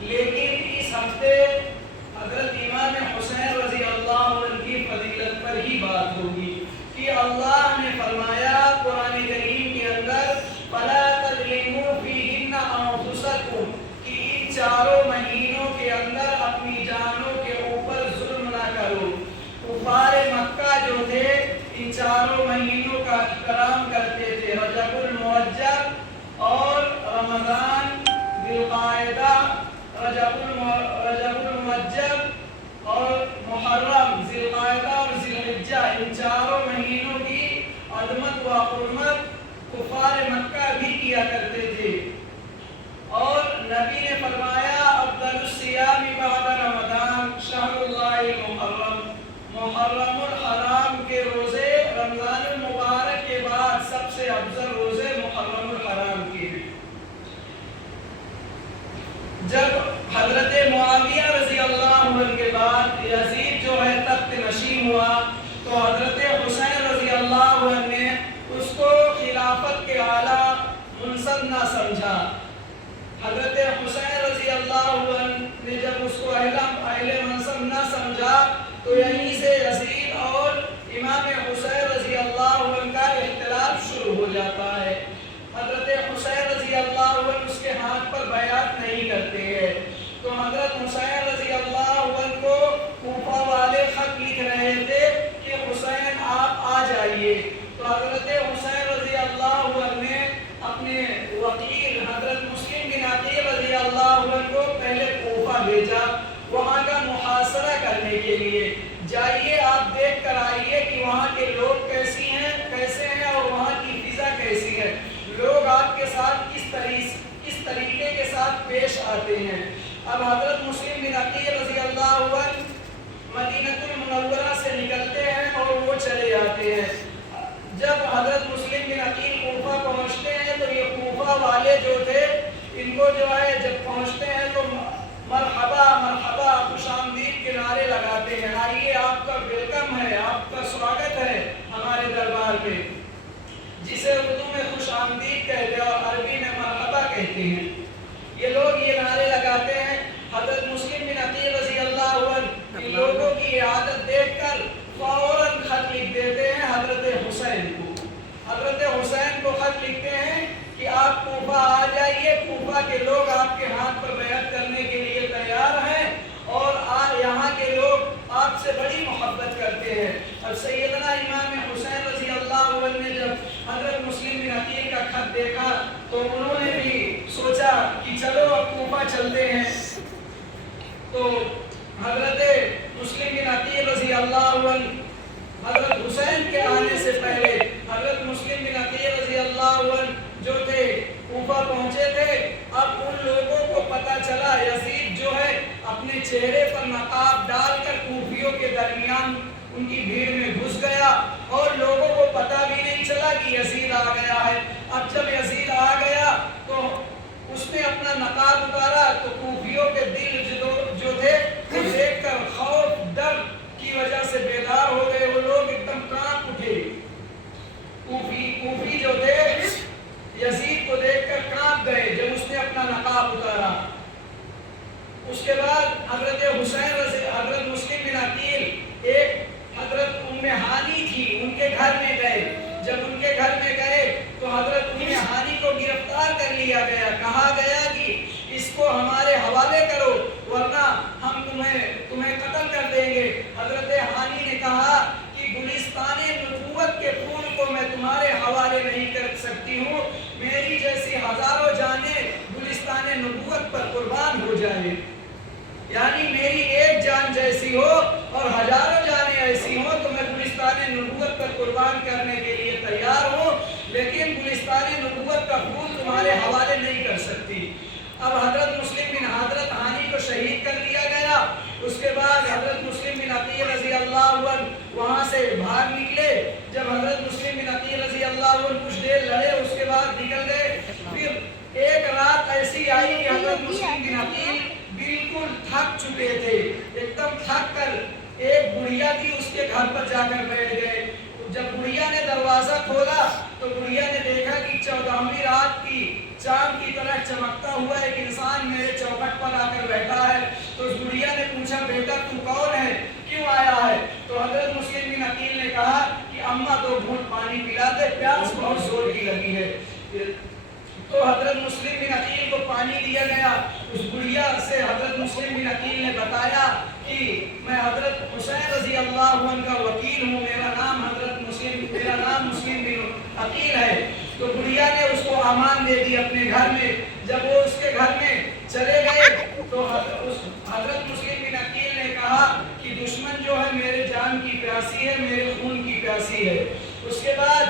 لیکن اس ہفتے حضرت امام حسین رضی اللہ عنہ کی فضیلت پر ہی بات ہوگی کہ اللہ نے فرمایا قرآن کریم کے اندر فَلَا تَظْلِمُوا فِيهِنَّ أَنفُسَكُمْ کہ ان چاروں مہینوں کے اندر اپنی جانوں کے اوپر ظلم نہ کرو۔ کفار مکہ جو تھے ان چاروں مہینوں کا احترام کرتے تھے، رجب المرجب اور رمضان ذی القعدہ، رجب المرجب اور محرم، ذی القعدہ اور ذی الحجہ، ان چاروں مہینوں کی عظمت و حرمت کفار مکہ بھی کیا کرتے تھے۔ اور نبی نے فرمایا افضل الصیام بعد رمضان شہر اللہ المحرم، محرم الحرام کے روزے رمضان المبارک کے بعد سب سے افضل روزے محرم الحرام کے ہیں۔ جب حضرت معاویہ رضی اللہ عنہ کے بعد یزید جو ہے تخت نشین ہوا تو حضرت حسین رضی اللہ عنہ نے اس کو خلافت کے اعلیٰ منصب نہ سمجھا۔ حضرت حسین رضی اللہ عنہ نے جب اس کو اہل منصب نہ سمجھا تو یہیں سے یزید اور امام حسین رضی اللہ عنہ کا اختلاف شروع ہو جاتا ہے۔ حضرت حسین رضی اللہ عنہ اس کے ہاتھ پر بیعت نہیں کرتے ہیں تو حضرت حسین رضی اللہ عنہ کو کوفہ والے خط لکھ رہے تھے کہ حسین آپ آ جائیے، تو حضرت حسین رضی اللہ عنہ نے اپنے وکیل حضرت مسلم بن عقیل رضی اللہ عنہ کو پہلے کوفہ بھیجا وہاں کا محاصرہ کرنے کے لیے، جائیے آپ دیکھ کر آئیے کہ وہاں کے لوگ کیسے ہیں اور وہاں کی فضا کیسی ہے، لوگ آپ کے ساتھ کس طریقے کے ساتھ پیش آتے ہیں۔ اب حضرت مسلم بن عقیل رضی اللہ عنہ مدینہ المنورہ سے نکلتے ہیں اور وہ چلے آتے ہیں۔ جب حضرت مسلم بن عقیل کوفہ پہنچتے ہیں تو یہ کوفہ والے جو تھے ان کو جو ہے جب پہنچتے ہیں تو مرحبا مرحبا خوش آمدید کے نعرے لگاتے ہیں، آئیے آپ کا ویلکم ہے، آپ کا سواگت ہے ہمارے دربار میں، جسے اردو میں خوش آمدید کہتے ہیں اور عربی میں مرحبا کہتے ہیں۔ یہ لوگ یہ نعرے لگاتے ہیں۔ حضرت مسلم بن عقیل رضی اللہ عنہ ان لوگوں کی عادت دیکھ کر فوراً خط لکھ دیتے ہیں حضرت حسین کو۔ حضرت حسین کو خط لکھتے ہیں کہ آپ کوفہ آ جائیے، کوفہ کے لوگ آپ کے ہاتھ پر بیعت کرنے کے لیے تیار ہیں اور یہاں کے لوگ آپ سے بڑی محبت کرتے ہیں۔ اب سیدنا امام حسین رضی اللہ عنہ نے جب حضرت مسلم بن عقیل کا خط دیکھا تو انہوں نے بھی سوچا کہ چلو اب کوفہ چلتے ہیں، تو حضرت مسلم بن عقیل رضی اللہ عنہ حضرت حسین کے آنے سے پہلے حضرت مسلم بن عقیل رضی اللہ عنہ جو تھے کوفہ پہنچے تھے۔ اب ان لوگوں کو پتا چلا یزید جو ہے اپنے چہرے پر نقاب ڈال کر کوفیوں کے درمیان ان کی بھیڑ میں گھس گیا اور لوگوں کو پتا بھی نہیں چلا کہ یزید آ گیا ہے۔ اب جب یزید آ گیا تو اس نے اپنا نقاب اتارا تو کوفیوں کے دل جو تھے وہ دیکھ کر خوف ڈر کی وجہ سے بیدار ہو گئے، وہ لوگ ایک دم کانپ اٹھے۔ کوفی جو تھے یزید کو دیکھ کر کانپ گئے جب اس نے اپنا نقاب اتارا۔ اس کے بعد حضرت مسلم بن عقیل ایک حضرت ام ہانی تھی ان کے گھر میں گئے۔ جب ان کے گھر میں گئے تو حضرت ام ہانی کو گرفتار کر لیا گیا، کہا گیا کہ اس کو ہمارے حوالے کرو ورنہ ہم تمہیں قتل کر دیں گے۔ حضرت ہانی نے کہا کہ گلستان نبوت کے پھول کو میں تمہارے حوالے نہیں کر سکتی ہوں، میری جیسی ہزاروں جانیں گلستان نبوت پر قربان ہو جائے، یعنی میری ایک جان جیسی ہو اور ہزاروں جانیں ایسی ہوں تو میں گلستان نبوت پر قربان کرنے کے لیے تیار ہوں، لیکن گلستان نبوت کا پھول تمہارے حوالے نہیں کر سکتی۔ اب حضرت ہانی کو شہید کر دیا گیا۔ اس کے بعد حضرت مسلم بن عقیل رضی اللہ عنہ وہاں سے بھاگ نکلے۔ جب حضرت مسلم بن عقیل رضی اللہ عنہ کچھ دیر لڑے اس کے بعد نکل گئے، پھر ایک رات ایسی آئی کہ حضرت مسلم بن عقیل بالکل تھک چکے تھے، ایک دم تھک کر ایک بڑھیا تھی اس کے گھر پر جا کر بیٹھ گئے۔ جب بڑھیا نے دروازہ کھولا تو بڑھیا نے دیکھا کہ 14ویں رات کی چاند کی طرح چمکتا ہوا ایک انسان میرے چوکھٹ پر آ کر کو پانی دیا گیا. اس بڑھیا سے حضرت مسلم بن عقیل نے بتایا کہ میں حضرت حسین رضی اللہ عنہ کا وکیل ہوں, میرا نام مسلم بن عقیل ہے. تو بڑھیا نے اس کو امان دے دی اپنے گھر میں. جب وہ اس کے گھر میں چلے گئے تو حضرت مسلم بن عقیل نے کہا کہ دشمن جو ہے میرے جان کی پیاسی ہے, میرے خون کی پیاسی ہے. اس کے بعد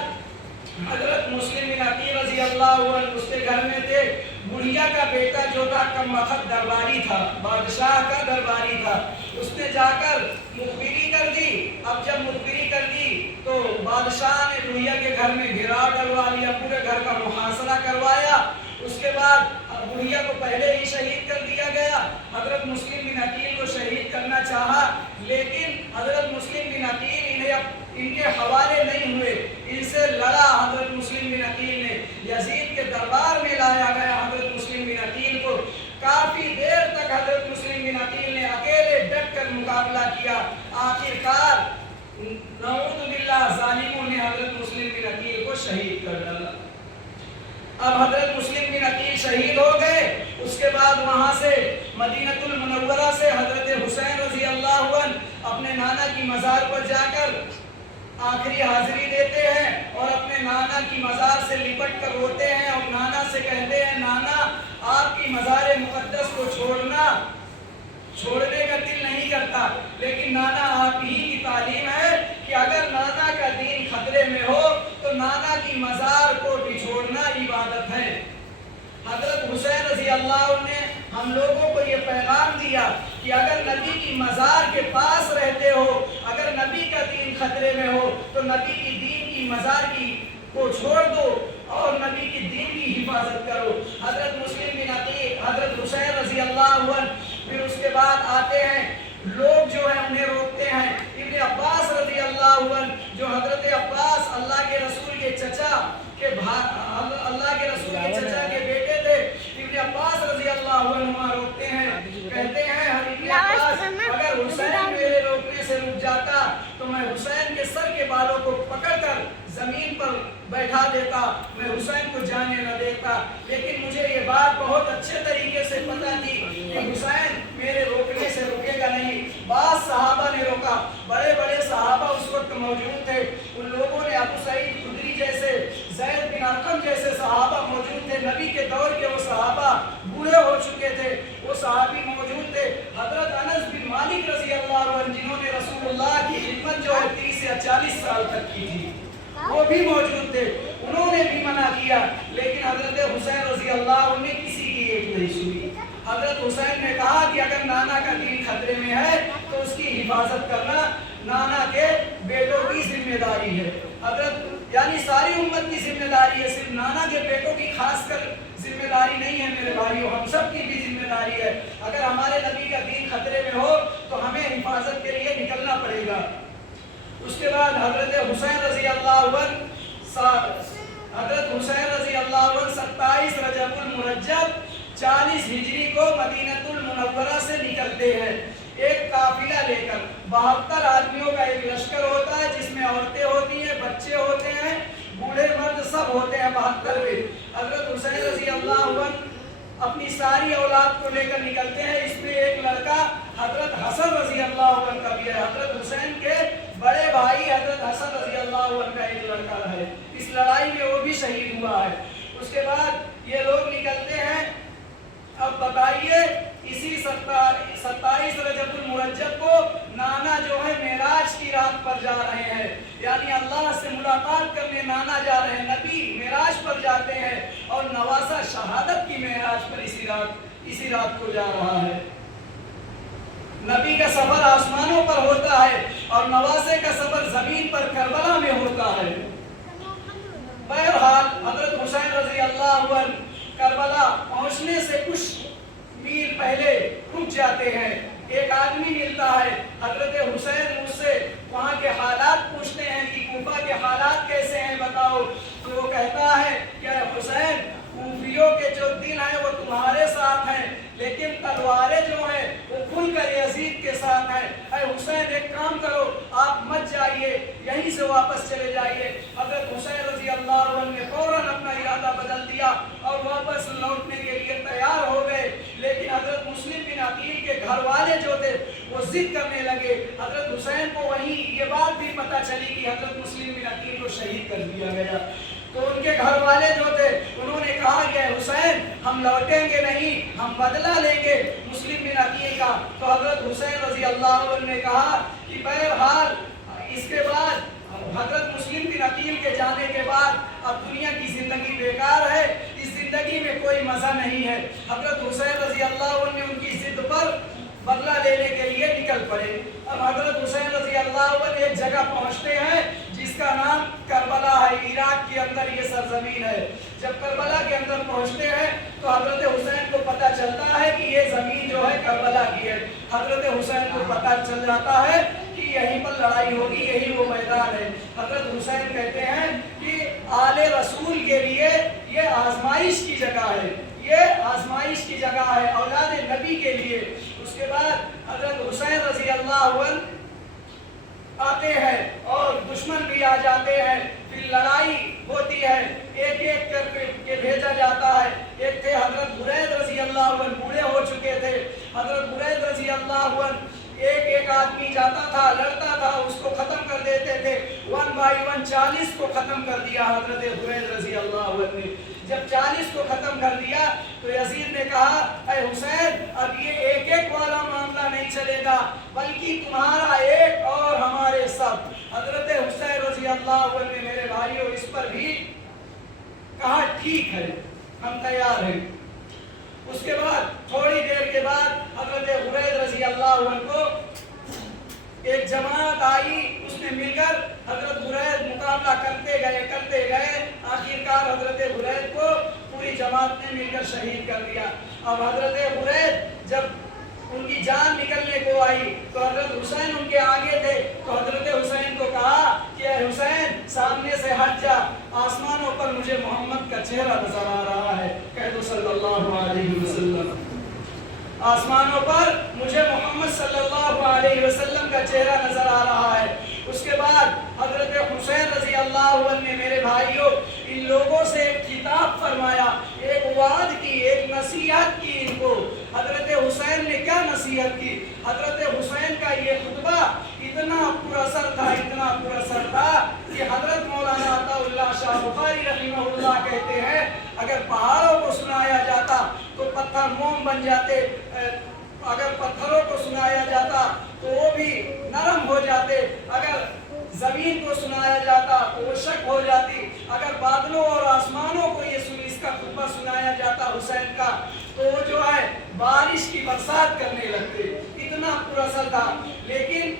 حضرت مسلم بن عقیل رضی اللہ عنہ اس کے گھر میں تھے. بڑھیا کا بیٹا جو تھا کم وقت درباری تھا, بادشاہ کا درباری تھا. اس نے جا کر مخبری کر دی. اب جب مخبری کر دی تو بادشاہ نے بڑھیا کے گھر میں گھیراؤ ڈلوا لیا, پورے گھر کا محاصرہ کروایا. اس کے بعد بڑھیا کو پہلے ہی شہید کر دیا گیا. حضرت مسلم بن عقیل کو شہید کرنا چاہا, لیکن حضرت مسلم بن عقیل ان کے حوالے نہیں ہوئے, ان سے لڑا. حضرت مسلم بن عقیل نے یزید کے دربار میں لایا گیا حضرت مسلم بن عقیل کو. کافی دیر تک حضرت مسلم بن عقیل نے اکیلے ڈٹ کر مقابلہ کیا. آخرکار نعوذ باللہ ظالموں نے حضرت مسلم بن عقیل کو شہید کر ڈالا. اب حضرت مسلم بن عقیل شہید ہو گئے. اس کے بعد وہاں سے مدینہ المنورہ سے حضرت حسین رضی اللہ عنہ اپنے نانا کی مزار پر جا کر آخری حاضری دیتے ہیں اور اپنے نانا کی مزار سے لپٹ کر روتے ہیں اور نانا سے کہتے ہیں, نانا آپ کی مزار مقدس کو چھوڑنے کا دل نہیں کرتا, لیکن نانا آپ ہی کی تعلیم ہے کہ اگر نانا کا دین خطرے میں ہو تو نانا کی مزار کو چھوڑنا عبادت ہے. حضرت حسین رضی اللہ عنہ نے ہم لوگوں کو یہ پیغام دیا کہ اگر نبی کی مزار کے پاس رہتے ہو, اگر نبی کا دین خطرے میں ہو تو نبی کی دین کی مزار کو چھوڑ دو اور نبی کی دین کی حفاظت کرو. حضرت مسلم بن عقیل, حضرت حسین رضی اللہ عنہ پھر اس کے بعد آتے ہیں. لوگ جو ہیں انہیں روکتے ہیں. ابن عباس رضی اللہ عنہ جو حضرت عباس اللہ کے رسول کے چچا کے بیٹے تھے, ابن عباس رضی اللہ عنہ روکتے ہیں. کہتے ہیں ابن عباس اگر حسین میرے روکنے سے رک جاتا تو میں حسین کے سر کے بالوں کو پکڑ کر زمین پر بیٹھا دیتا, میں حسین کو جانے نہ دیتا. لیکن مجھے یہ بات بہت اچھے طریقے سے پتہ تھی کہ حسین میرے روکنے سے رکے گا نہیں. بعض صحابہ نے روکا, بڑے بڑے صحابہ اس وقت موجود تھے. ان لوگوں نے ابو سعید خدری جیسے, زید بن ارقم جیسے صحابہ موجود تھے. نبی کے دور کے وہ صحابہ بوڑھے ہو چکے تھے, وہ صحابی موجود تھے. حضرت انس بن مالک رضی اللہ عنہ جنہوں نے رسول اللہ کی خدمت جو ہے 30 یا 40 سال تک کی تھی, وہ بھی موجود تھے. انہوں نے بھی منع کیا, لیکن حضرت حسین رضی اللہ عنہ نے کسی کی ایک نہیں سنی. حضرت حسین نے کہا کہ اگر نانا کا دین خطرے میں ہے تو اس کی حفاظت کرنا نانا کے بیٹوں کی ذمہ داری ہے. حضرت یعنی ساری امت کی ذمہ داری ہے, صرف نانا کے بیٹوں کی خاص کر ذمہ داری نہیں ہے میرے بھائیوں, ہم سب کی بھی ذمہ داری ہے. اگر ہمارے نبی کا دین خطرے میں ہو تو ہمیں حفاظت کے لیے نکلنا پڑے گا. اس کے بعد حضرت حسین رضی اللہ عنہ 27 رجب المرجب 40 ہجری کو مدینہ المنورہ سے نکلتے ہیں ایک قافلہ لے کر. 72 آدمیوں کا ایک لشکر ہوتا ہے جس میں عورتیں ہوتی ہیں, بچے ہوتے ہیں, بوڑھے مرد سب ہوتے ہیں 72 میں. حضرت حسین رضی اللہ عنہ اپنی ساری اولاد کو لے کر نکلتے ہیں. اس میں ایک لڑکا حضرت حسن رضی اللہ عنہ کا بھی ہے. حضرت حسین کے بڑے بھائی حضرت حسن رضی اللہ عنہ کا ایک لڑکا ہے. اس لڑائی میں وہ بھی شہید ہوا ہے. اس کے بعد یہ لوگ نکلتے ہیں. اب بتائیے اسی 27 رجب المرجب کو نانا جو ہے معراج کی رات پر جا رہے ہیں, یعنی اللہ سے ملاقات کرنے نانا جا رہے ہیں. نبی معراج پر جاتے ہیں اور نواسہ شہادت کی معراج پر اسی رات کو جا رہا ہے. نبی کا سفر آسمانوں پر ہوتا ہے اور نواسے کا سفر زمین پر کربلا میں ہوتا ہے. بہرحال حضرت حسین رضی اللہ عنہ کربلا پہنچنے سے کچھ میل پہلے رک جاتے ہیں. ایک آدمی ملتا ہے, حضرت حسین مجھ سے وہاں کے حالات پوچھتے ہیں کہ کوفہ کے حالات کیسے ہیں بتاؤ. تو وہ کہتا ہے کہ حسین کوفیوں کے جو دل ہیں وہ تمہارے ساتھ ہیں, لیکن تلواریں جو ہیں وہ کھل کر یزید کے ساتھ ہیں. اے حسین ایک کام کرو, آپ مت جائیے, یہیں سے واپس چلے جائیے. حضرت حسین رضی اللہ عنہ نے فوراً اپنا ارادہ بدل دیا اور واپس لوٹنے کے لیے تیار کے گھر والے جو تھے وہ ضد کرنے لگے. حضرت حسین کو وہیں یہ بات بھی پتہ چلی کہ حضرت مسلم بن عقیل کو شہید کر دیا گیا. تو ان کے گھر والے جو تھے انہوں نے کہا کہ حسین ہم لوٹیں گے نہیں, ہم بدلہ لیں گے مسلم بن عقیل کا. تو حضرت حسین رضی اللہ عنہ نے کہا کہ بہرحال اس کے بعد حضرت مسلم بن عقیل کے جانے کے بعد اب دنیا کی زندگی بیکار ہے, اس زندگی میں کوئی مزہ نہیں ہے. حضرت حسین رضی اللہ عنہ نے ان کی ضد پر بدلہ لینے کے لیے نکل پڑے. اب حضرت حسین رضی اللہ عنہ ایک جگہ پہنچتے ہیں جس کا نام کربلا ہے, عراق کے اندر یہ سرزمین ہے. جب کربلا کے اندر پہنچتے ہیں تو حضرت حسین کو پتہ چلتا ہے کہ یہ زمین جو ہے کربلا کی ہے. حضرت حسین کو پتہ چل جاتا ہے کہ یہیں پر لڑائی ہوگی, یہی وہ میدان ہے. حضرت حسین کہتے ہیں کہ آل رسول کے لیے یہ آزمائش کی جگہ ہے, یہ آزمائش کی جگہ ہے اولاد نبی کے لیے. اس کے بعد حضرت حسین رضی اللہ عنہ آتے ہیں اور دشمن بھی آ جاتے ہیں, پھر لڑائی ہوتی ہے, ایک ایک کر کے بھیجا جاتا ہے. ایک تھے حضرت برید رضی اللہ عنہ, بوڑھے ہو چکے تھے. حضرت برید رضی اللہ عنہ ایک ایک آدمی جاتا تھا, لڑتا تھا, اس کو ختم کر دیتے تھے. 1 بائی 1 40 کو ختم کر دیا حضرت برید رضی اللہ عنہ نے. جب 40 کو ختم کر دیا تو یزید نے کہا اے حسین اب یہ ایک ایک والا معاملہ نہیں چلے گا, بلکہ تمہارا ایک اور ہمارے سب. حضرت حسین رضی اللہ عنہ نے میرے بھائیوں اس پر بھی کہا ٹھیک ہے, ہم تیار ہیں. اس کے بعد تھوڑی دیر کے بعد حضرت برید رضی اللہ عنہ کو ایک جماعت آئی, اس نے مل کر حضرت برید مقابلہ کرتے گئے. آخرکار حضرت برید کو پوری جماعت نے مل کر شہید کر دیا. اب حضرت برید جب ان کی جان نکلنے کو آئی تو حضرت حسین ان کے آگے تھے. تو حضرت حسین کو کہا کہ اے حسین سامنے سے ہٹ جا, آسمانوں پر مجھے محمد کا چہرہ نظر آ رہا ہے. کہہ دو صلی اللہ علیہ وسلم, آسمانوں پر مجھے محمد صلی اللہ علیہ وسلم کا چہرہ نظر آ رہا ہے. اس کے بعد حضرت حسین رضی اللہ عنہ نے میرے بھائیوں ان لوگوں سے ایک خطاب فرمایا, ایک وعد کی, ایک نصیحت کی ان کو. حضرت حسین نے کیا نصیحت کی؟ حضرت حسین کا یہ خطبہ اتنا پر اثر تھا, اتنا پر اثر تھا کہ حضرت مولانا عطا اللہ شاہ بخاری رحمہ اللہ کہتے ہیں اگر پہاڑوں کو سنایا جاتا تو پتھر موم بن جاتے, اگر پتھروں کو سنایا جاتا تو وہ بھی نرم ہو جاتے, اگر زمین کو سنایا جاتا تو وہ شک ہو جاتی, اگر بادلوں اور آسمانوں کو اس کا خطبہ سنایا جاتا حسین کا تو وہ جو ہے بارش کی برسات کرنے لگتے. اتنا پر اثر تھا. لیکن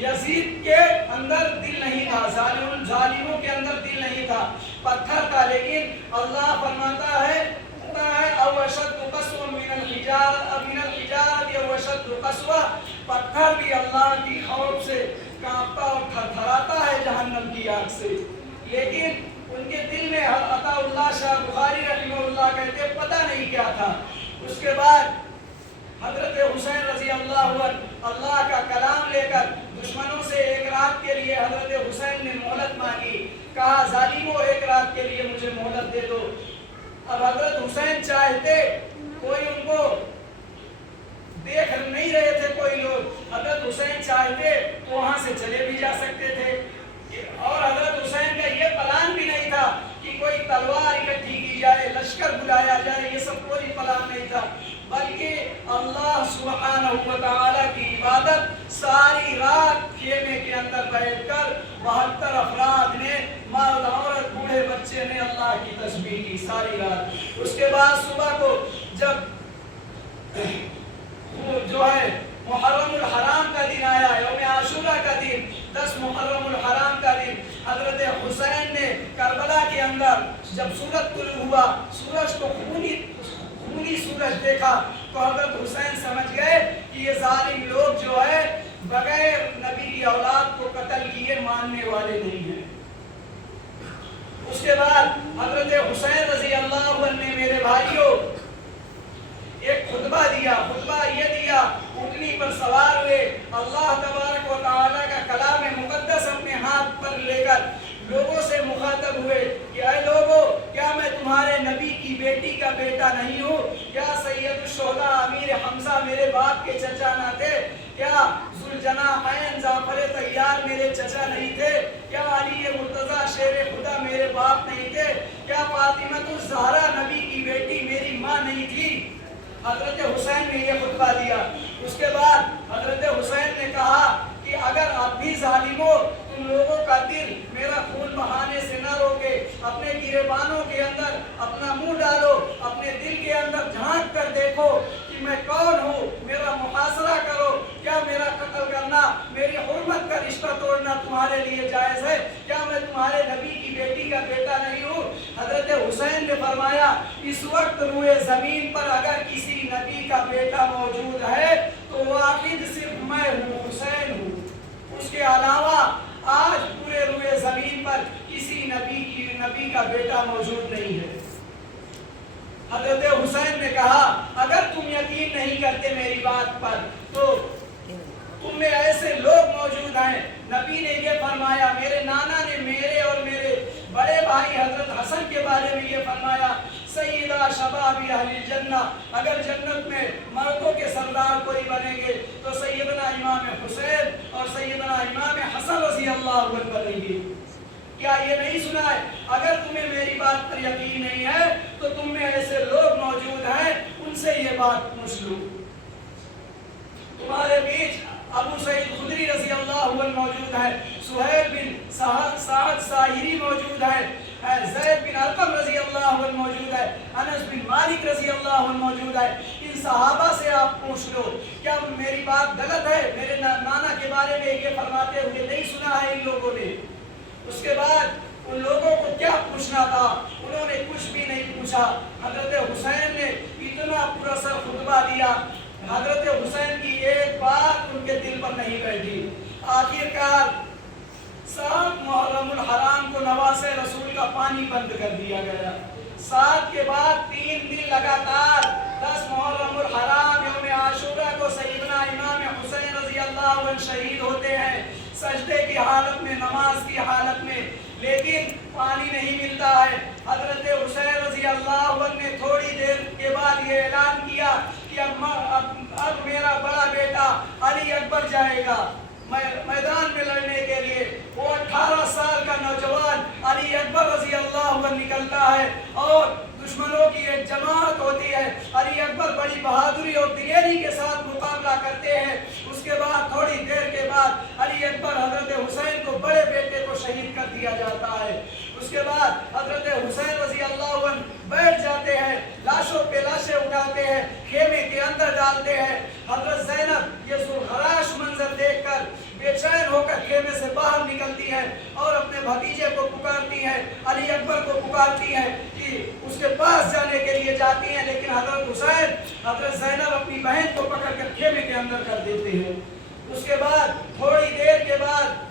یزید کے اندر دل نہیں تھا, ظالموں کے اندر دل نہیں تھا, پتھر تھا. لیکن اللہ فرماتا ہے او اشد قسوہ من الحجارۃ او اشد قسوہ, پتھر بھی اللہ کی خوف سے کانپتا اور تھرتھراتا ہے جہنم کی آگ سے. لیکن ان کے دل میں عطا اللہ شاہ بخاری رحمہ اللہ کہتے پتہ نہیں کیا تھا. اس کے بعد حضرت حسین رضی اللہ عنہ اللہ کا کلام لے کر دشمنوں سے ایک رات کے لیے حضرت حسین نے مہلت مانگی. کہا ظالموں ایک رات کے لیے مجھے مہلت دے دو. اب حضرت حسین چاہتے, کوئی ان کو دیکھ نہیں رہے تھے کوئی لوگ, حضرت حسین چاہتے تو وہاں سے چلے بھی جا سکتے تھے. اور حضرت حسین کا یہ پلان بھی نہیں تھا کہ کوئی تلوار اکٹھی کی جائے, لشکر بلایا جائے, یہ سب کوئی پلان نہیں تھا. بلکہ اللہ سبحانہ و تعالی کی عبادت ساری رات خیمے کے اندر بیٹھ کر 72 افراد نے, مرد عورت بوڑھے بچے نے اللہ کی تسبیح کی ساری رات. اس کے بعد صبح کو جب جو ہے محرم الحرام کا دن آیا, یوم عاشورہ کا دن, 10 محرم الحرام کا دن, حضرت حسین نے کربلا کے اندر جب سورج طلوع ہوا, سورج کو خونی سورج دیکھا تو حضرت حسین سمجھ گئے کہ یہ ظالم لوگ جو ہے بغیر نبی کی اولاد کو قتل کیے ماننے والے نہیں ہیں. اس کے بعد حضرت حسین رضی اللہ عنہ نے میرے بھائیوں ایک خطبہ دیا. خطبہ یہ دیا, اونٹنی پر سوار ہوئے, اللہ تبارک و تعالیٰ کا کلام مقدس اپنے ہاتھ پر لے کر لوگوں سے مخاطب ہوئے کہ اے لوگوں, کیا میں تمہارے نبی کی بیٹی کا بیٹا نہیں ہوں؟ کیا سید الشہداء امیر حمزہ میرے باپ کے چچا نہ تھے؟ کیا ذوالجناحین جعفر طیار میرے چچا نہیں تھے؟ کیا علی مرتضیٰ شیر خدا میرے باپ نہیں تھے؟ کیا فاطمہ الزہرا نبی کی بیٹی میری ماں نہیں تھی؟ حضرت حسین نے یہ خطبہ دیا۔ اس کے بعد حضرت حسین نے کہا کہ اگر اب بھی ظالموں تم لوگوں کا دل میرا خون بہانے سے نہ روکے، اپنے گریبانوں کے اندر اپنا منہ ڈالو، اپنے دل کے اندر جھانک کر دیکھو کہ میں کون ہوں، میرا محاصرہ کرو، کیا میرا قتل کرنا، میری حرمت کا رشتہ توڑنا تمہارے لیے جائز ہے؟ کیا میں تمہارے نبی کی بیٹی کا بیٹا نہیں ہوں؟ حضرت حسین نے فرمایا اس وقت روئے زمین پر اگر کسی نبی کا بیٹا موجود ہے تو واحد صرف میں ہوں، حسین ہوں۔ اس کے علاوہ آج پورے روئے زمین پر کسی نبی کا بیٹا موجود نہیں ہے۔ حضرت حسین نے کہا اگر تم یقین نہیں کرتے میری بات پر تو تم میں ایسے لوگ موجود ہیں۔ نبی نے یہ فرمایا، میرے نانا نے میرے اور میرے بڑے بھائی حضرت حسن کے بارے میں یہ فرمایا، سیدہ شباب اہل الجنہ، اگر جنت میں مردوں کے سردار کوئی بنیں گے تو سیدنا امام حسین اور سیدنا امام حسن رضی اللہ عنہ بنیں گے۔ کیا یہ نہیں سنا ہے؟ اگر تمہیں میری بات پر یقین نہیں ہے تو تم میں ایسے لوگ موجود ہیں، ان سے یہ بات پوچھ لو۔ تمہارے بیچ ابو سعید خدری رضی اللہ عنہ موجود ہے، سہیل بن سعد ساہری موجود ہے، زید بن ارقم رضی اللہ عنہ موجود ہے، انس بن مالک رضی اللہ عنہ موجود ہے۔ ان صحابہ سے آپ پوچھ لو کیا میری بات غلط ہے؟ میرے نانا کے بارے میں یہ فرماتے ہوئے نہیں سنا ہے ان لوگوں نے؟ اس کے بعد ان لوگوں کو کیا پوچھنا تھا، انہوں نے کچھ بھی نہیں پوچھا۔ حضرت حسین نے اتنا پراسر خطبہ دیا، حضرت حسین کی ایک بات ان کے دل پر نہیں بیٹھی۔ آخرکار 7 محرم الحرام کو نواز رسول کا پانی بند کر دیا گیا۔ 7 کے بعد 3 دن لگاتار 10 محرم الحرام یوم عاشورہ کو سیدنا امام حسین رضی اللہ عنہ شہید ہوتے ہیں، سجدے کی حالت میں، نماز کی حالت میں، لیکن پانی نہیں ملتا ہے۔ حضرت حسین رضی اللہ عنہ نے تھوڑی دیر کے بعد یہ اعلان کیا کہ اب میرا بڑا بیٹا علی اکبر جائے گا میدان میں لڑنے کے لیے۔ وہ 18 سال کا نوجوان علی اکبر رضی اللہ عنہ نکلتا ہے اور دشمنوں کی ایک جماعت ہوتی ہے۔ علی اکبر بڑی بہادری اور دلیری کے ساتھ مقابلہ کرتے ہیں۔ اس کے بعد تھوڑی دیر کے بعد علی اکبر حضرت حسین کو بڑے بیٹے کو شہید کر دیا جاتا ہے۔ اس کے بعد حضرت حسین رضی اللہ عنہ بیٹھ جاتے ہیں، لاشوں پہ لاشیں اٹھاتے ہیں، خیمے کے اندر ڈالتے ہیں۔ حضرت زینب یہ ذوالخراش منظر دیکھ کر بے چین ہو کر خیمے سے باہر نکلتی ہے اور اپنے بھتیجے کو پکارتی ہے، علی اکبر کو پکارتی ہے کہ اس کے پاس جانے کے لیے جاتی ہیں، لیکن حضرت حسین حضرت زینب اپنی بہن کو پکڑ کر خیمے کے اندر کر دیتے ہیں۔ اس کے بعد تھوڑی دیر کے بعد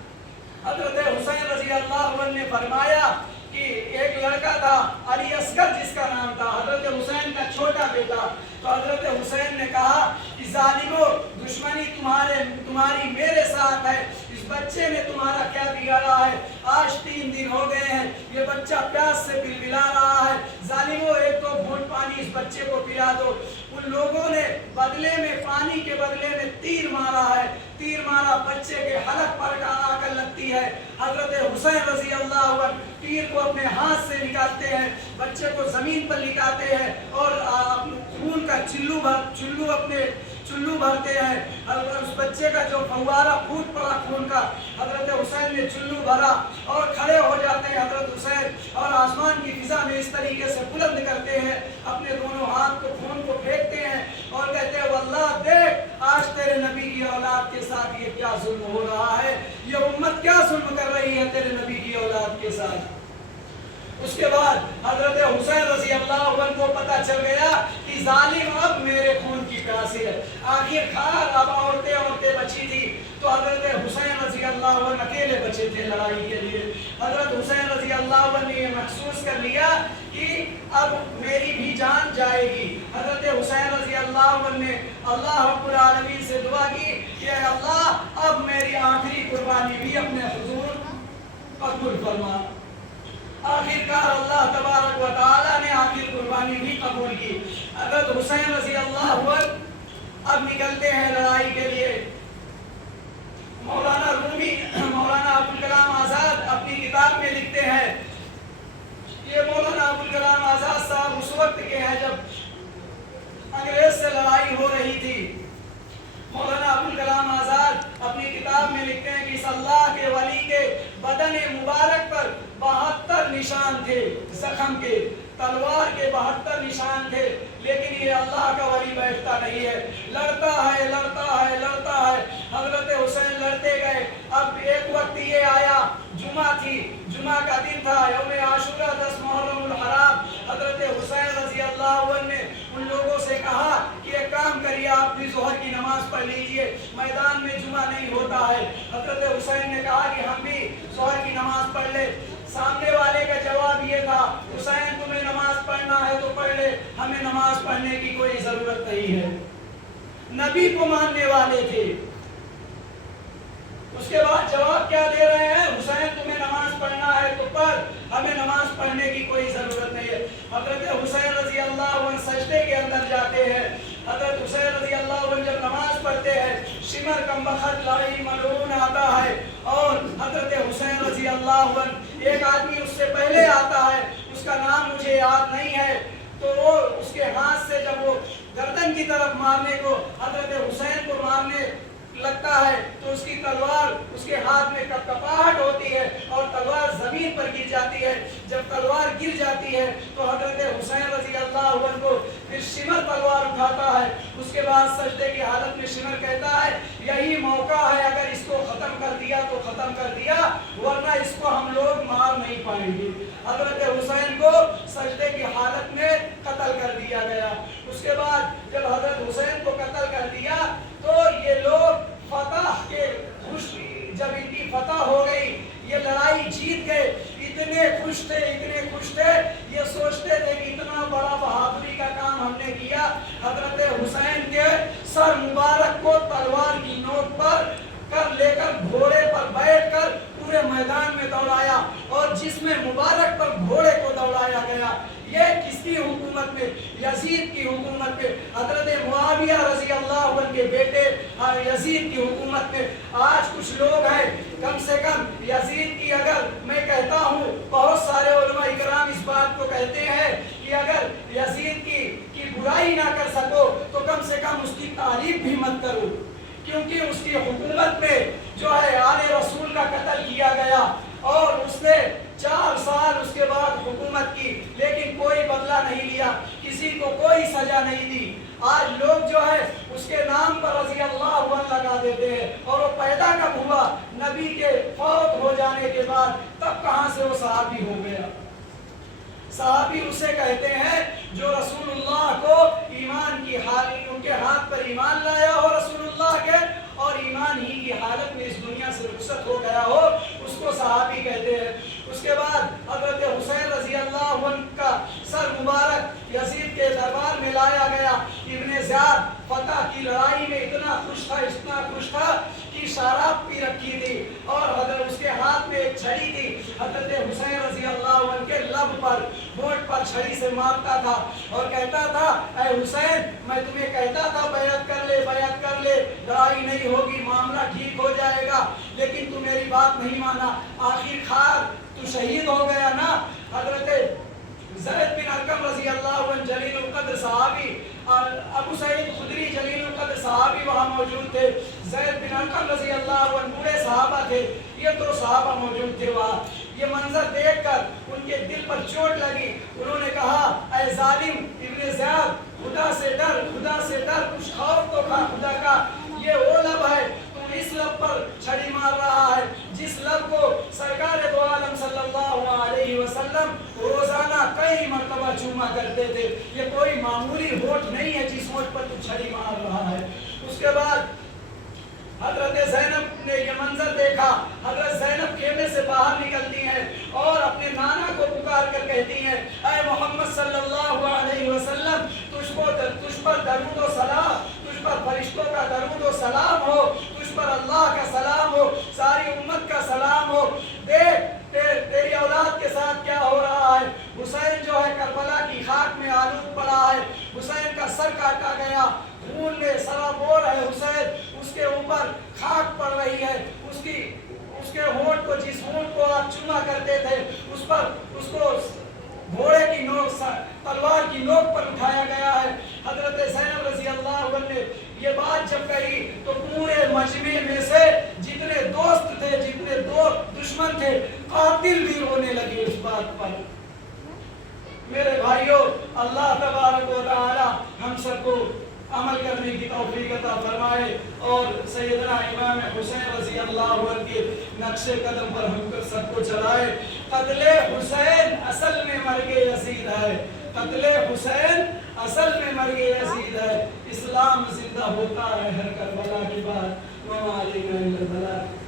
حضرت حسین رضی اللہ عنہ نے فرمایا کہ ایک لڑکا تھا علی اصغر جس کا نام تھا، حضرت حسین کا چھوٹا بیٹا، تو حضرت حسین نے کہا کہ ظالموں دشمنی تمہاری میرے ساتھ ہے، اس بچے نے تمہارا کیا بگاڑا ہے؟ آج 3 دن ہو گئے ہیں، یہ بچہ پیاس سے بلبلا رہا ہے، ظالموں ایک تو گھونٹ پانی اس بچے کو پلا دو۔ ان لوگوں نے بدلے میں پانی کے بدلے میں تیر مارا ہے، تیر مارا بچے کے حلق پر آ کر لگتی ہے۔ حضرت حسین رضی اللہ عنہ تیر کو اپنے ہاتھ سے نکالتے ہیں، بچے کو زمین پر لٹاتے ہیں اور خون کا چلو بھرتے ہیں۔ اس بچے کا جو فوارہ پھوٹ پڑا خون کا، حضرت حسین نے چلو بھرا اور کھڑے ہو جاتے ہیں حضرت حسین اور آسمان کی فضا میں اس طریقے سے بلند کرتے ہیں، اپنے دونوں ہاتھ کو خون کو پھینکتے ہیں اور کہتے ہیں واللہ دیکھ آج تیرے نبی کی اولاد کے ساتھ یہ کیا ظلم ہو رہا ہے، یہ امت کیا ظلم کر رہی ہے تیرے نبی کی اولاد کے ساتھ۔ اس کے بعد حضرت حسین رضی اللہ عنہ کو پتہ چل گیا کہ ظالم اب میرے خون کی پیاسی ہے۔ آخرکار اب عورتیں بچی تھی تو حضرت حسین رضی اللہ عنہ اکیلے بچے تھے لڑائی کے لیے۔ حضرت حسین رضی اللہ عنہ نے یہ محسوس کر لیا کہ اب میری بھی جان جائے گی۔ حضرت حسین رضی اللہ عنہ نے اللہ رب العالمین سے دعا کی کہ اے اللہ اب میری آخری قربانی بھی اپنے حضور قبول فرما۔ آخرکار اللہ تبارک و تعالی نے آخر قربانی بھی قبول کی۔ حضرت حسین رضی اللہ عنہ اب نکلتے ہیں لڑائی کے لیے۔ مولانا رومی، مولانا ابوالکلام آزاد اپنی کتاب میں لکھتے ہیں، یہ مولانا ابوالکلام آزاد صاحب اس وقت کے ہیں جب انگریز سے لڑائی ہو رہی تھی۔ مولانا ابوالکلام آزاد اپنی کتاب میں لکھتے ہیں کہ اس اللہ کے ولی کے بدن مبارک پر 72 نشان تھے زخم کے، تلوار کے 72 نشان تھے، لیکن یہ اللہ کا ولی بیٹھتا نہیں ہے، لڑتا ہے لڑتا ہے لڑتا ہے۔ حضرت حسین لڑتے گئے۔ اب ایک وقت یہ آیا، جمعہ تھی، جمعہ کا دن تھا، یوم عاشورہ 10 محرم الحرام۔ حضرت حسین رضی اللہ عنہ نے ان لوگوں سے کہا کہ ایک کام کریے، آپ بھی ظہر کی نماز پڑھ لیجئے، میدان میں جمعہ نہیں ہوتا ہے۔ حضرت حسین نے کہا کہ ہم بھی ظہر کی نماز پڑھ لیں۔ سامنے والے کا جواب یہ تھا، حسین تمہیں نماز پڑھنا ہے تو پڑھ لے، ہمیں نماز پڑھنے کی کوئی ضرورت نہیں ہے۔ نبی کو ماننے والے تھے۔ اس کے بعد جواب کیا دے رہے ہیں؟ حسین تمہیں نماز پڑھنا ہے تو پڑھ، ہمیں نماز پڑھنے کی کوئی ضرورت نہیں ہے۔ حضرت حسین رضی اللہ عنہ سجدے کے اندر جاتے ہیں۔ حضرت حسین رضی اللہ عنہ جب نماز پڑھتے ہیں، شمر کم بخت لائی ملعون آتا ہے، اور حضرت حسین رضی اللہ عنہ، ایک آدمی اس سے پہلے آتا ہے، اس کا نام مجھے یاد نہیں ہے، تو وہ اس کے ہاتھ سے جب وہ گردن کی طرف مارنے کو، حضرت حسین کو مارنے لگتا ہے، تو اس کی تلوار اس کے ہاتھ میں کپکپاہٹ ہوتی ہے اور تلوار زمین پر گر جاتی ہے۔ جب تلوار گر جاتی ہے تو حضرت حسین رضی اللہ عنہ کو پھر شمر تلوار اٹھاتا ہے۔ اس کے بعد سجدے کی حالت میں شمر کہتا ہے، یہی موقع ہے، اگر اس کو ختم کر دیا تو ختم کر دیا، ورنہ اس کو ہم لوگ مار نہیں پائیں گے۔ حضرت حسین کو سجدے کی حالت میں قتل کر دیا گیا۔ اس کے بعد جب حضرت حسین کو قتل کر دیا تو یہ لوگ فتح کے خوش، جب ان کی فتح ہو گئی، یہ لڑائی جیت گئے، اتنے خوش تھے، اتنے خوش تھے، یہ سوچتے تھے کہ اتنا بڑا بہادری کا کام ہم نے کیا۔ حضرت حسین کے سر مبارک کو تلوار کی نوک پر لے کر گھوڑے پر بیٹھ کر پورے میدان میں دوڑایا، اور جس میں مبارک پر گھوڑے کو دوڑایا گیا۔ یہ کس کی حکومت میں؟ یزید کی حکومت میں، حضرت معاویہ رضی اللہ عنہ کے بیٹے یزید کی حکومت میں۔ آج کچھ لوگ ہیں، کم سے کم یزید کی، اگر میں کہتا ہوں، بہت سارے علماء اکرام اس بات کو کہتے ہیں کہ اگر یزید کی برائی نہ کر سکو تو کم سے کم اس کی تعریف بھی مت کرو، کیونکہ اس کی حکومت میں جو ہے آل رسول کا قتل کیا گیا، اور اس نے 4 سال اس کے بعد حکومت کی، لیکن کوئی بدلہ نہیں لیا، کسی کو کوئی سزا نہیں دی۔ آج لوگ جو ہے اس کے نام پر رضی اللہ عنہ لگا دیتے ہیں، اور وہ پیدا کب ہوا؟ نبی کے فوت ہو جانے کے بعد، تب کہاں سے وہ صحابی ہو گیا؟ صحابی اسے کہتے ہیں جو رسول اللہ کو ایمان کی حالت، ان کے ہاتھ پر ایمان لایا ہو رسول اللہ کے، اور ایمان ہی کی حالت میں اس دنیا سے رخصت ہو گیا ہو، اس کو صحابی کہتے ہیں۔ اس کے بعد حضرت حسین رضی اللہ عنہ کا سر مبارک یزید کے دربار میں لایا گیا۔ ابن زیاد فتح کی لڑائی میں اتنا خوش تھا، اتنا خوش تھا کہ شراب پی رکھی تھی، اور حضرت اس کے ہاتھ میں ایک چھڑی تھی، حضرت حسین رضی اللہ عنہ کے لب پر، ہونٹ پر چھڑی سے مارتا تھا، اور کہتا تھا، اے حسین، میں تمہیں کہتا تھا بیعت کر لے، بیعت کر لے، لڑائی نہیں ہوگی، معاملہ ٹھیک ہو جائے گا، لیکن تو میری بات نہیں مانا، آخر کار تو شہید ہو گیا نا۔ حضرت زید بن ارقم رضی اللہ عنہ جلیل القدر صحابی، اور ابو سعید خدری جلیل القدر صحابی وہاں موجود تھے۔ زید بن ارقم رضی اللہ عنہ بوڑھے صحابہ تھے، یہ 2 صحابہ موجود تھے وہاں۔ یہ منظر دیکھ کر ان کے دل پر چوٹ لگی، انہوں نے کہا، اے ظالم ابن زیاد، خدا سے ڈر، خدا سے ڈر، کچھ خوف تو کھا خدا کا، یہ وہ لب ہے، تم اس لب پر چھڑی مار رہا ہے جس لب کو سرکار دو عالم صلی اللہ علیہ وسلم روزانہ کئی مرتبہ چوما کرتے تھے، یہ کوئی معمولی ہونٹ نہیں ہے جس ہونٹ پر تم چھڑی مار رہا ہے۔ اس کے بعد حضرت زینب نے یہ منظر دیکھا، حضرت زینب خیمے سے باہر نکلتی ہیں اور اپنے نانا کو پکار کر کہتی ہیں، اے محمد صلی اللہ علیہ وسلم، تجھ پر درود و سلام، تجھ پر فرشتوں کا درود و سلام ہو، تجھ پر اللہ کا سلام ہو، ساری امت کا سلام ہو۔ دیکھ تیری اولاد کے ساتھ کیا ہو رہا ہے، حسین جو ہے کربلا کی خاک میں آلود پڑا ہے، حسین حسین اس کے اوپر خاک پڑ رہی ہے، اس کے ہونٹ کو، جس ہونٹ کو آپ چوما کرتے تھے، اس پر اس کو گھوڑے کی نوک، تلوار کی نوک پر اٹھایا گیا ہے۔ حضرت زینب رضی اللہ عنہ نے یہ بات جب کہی تو پورے مجمع میں سے جتنے دوست تھے، جتنے دشمن تھے، قاتل بھی رونے لگے اس بات پر۔ میرے بھائیوں، اللہ تبارک و تعالی ہم سب کو عمل کرنے کی توفیق عطا فرمائے اور سیدنا امام حسین رضی اللہ عنہ کے نقش قدم پر ہم سب کو چلائے۔ قتل حسین اصل میں مرگ یزید ہے، قتل حسین اصل میں مرگ یزید ہے۔ اسلام زندہ ہوتا ہے ہر کربلا کے بعد۔ وما علینا الا البلاغ۔